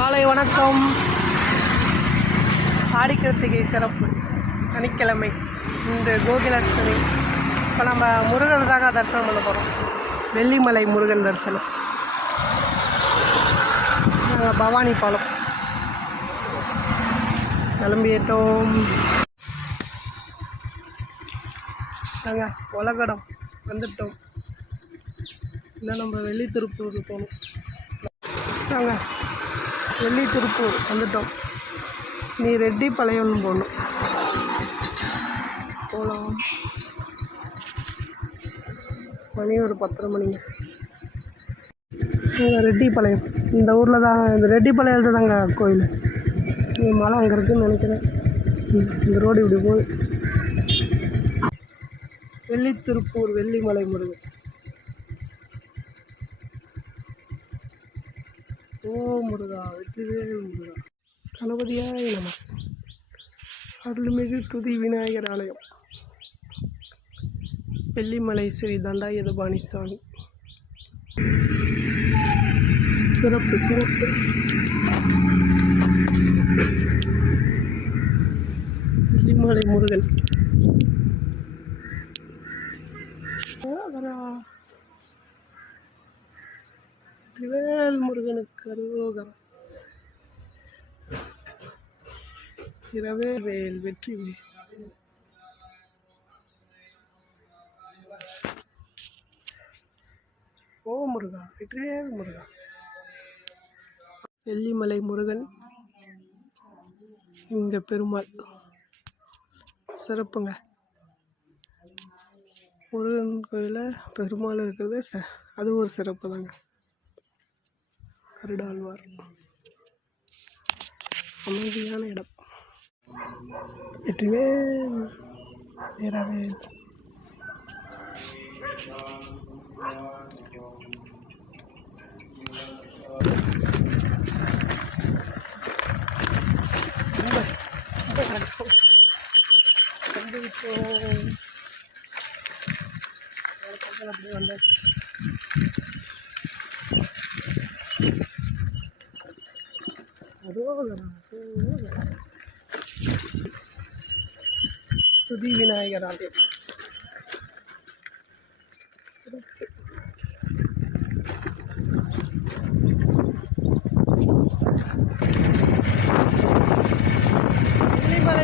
காலை வணக்கம். ஆடி கிருத்திகை சிறப்பு. சனிக்கிழமை. இன்று கோகுலாஷ்டமி. இப்போ நம்ம முருகன் தாங்க தரிசனம் பண்ண போகிறோம் வெள்ளிமலை முருகன் தரிசனம். நாங்கள் பவானி பாலம். கிளம்பிட்டோம். நாங்கள் உலகடம் வந்துட்டோம். இல்லை நம்ம வெள்ளி போகணும். நாங்கள் வெள்ளி திருப்பூர் வந்துட்டோம். நீ ரெட்டி பழையன்னு போகணும் போகலாம் மணி ஒரு பத்தரை மணிங்க ரெட்டிப்பாளையம் இந்த ஊரில் தான் இந்த ரெட்டிப்பாளையத்தில் தாங்க கோயில். இந்த மலை அங்கே இருக்குன்னு நினைக்கிறேன். இந்த ரோடு இப்படி போகுது. வெள்ளி திருப்பூர் வெள்ளிமலை முருகன். ஓ முருகா வெற்றிவேல் முருகா. கணபதியாய நம. அருள்மிகு துதி விநாயகர் ஆலயம். வெள்ளிமலை ஸ்ரீ தண்டாயுதபாணி சுவாமி சிறப்பு சிறப்பு. வெள்ளிமலை முருகன். அரோகரா. வெற்றிவேல் முருகனுக்கு அரோகரம் இரவே வேல் வெற்றி வேல். ஓ முருகா வெற்றிவேல் முருகா. வெள்ளிமலை முருகன் இங்க பெருமாள். சிறப்புங்க. முருகன் கோயிலில் பெருமாள் இருக்கிறது அது ஒரு சிறப்பு தாங்க அருடாழ்வார் அமைதியான இடம். வெற்றிவேல் வீரவேல் ரொம்ப ரொம்ப அப்படியே வந்தாச்சு துதி விநாயகர் ஆலயம் சிறப்பு.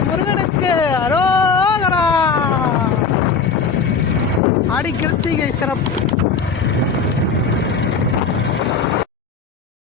முருகனுக்கு அரோகரா ஆடி கிருத்திகை சிறப்பு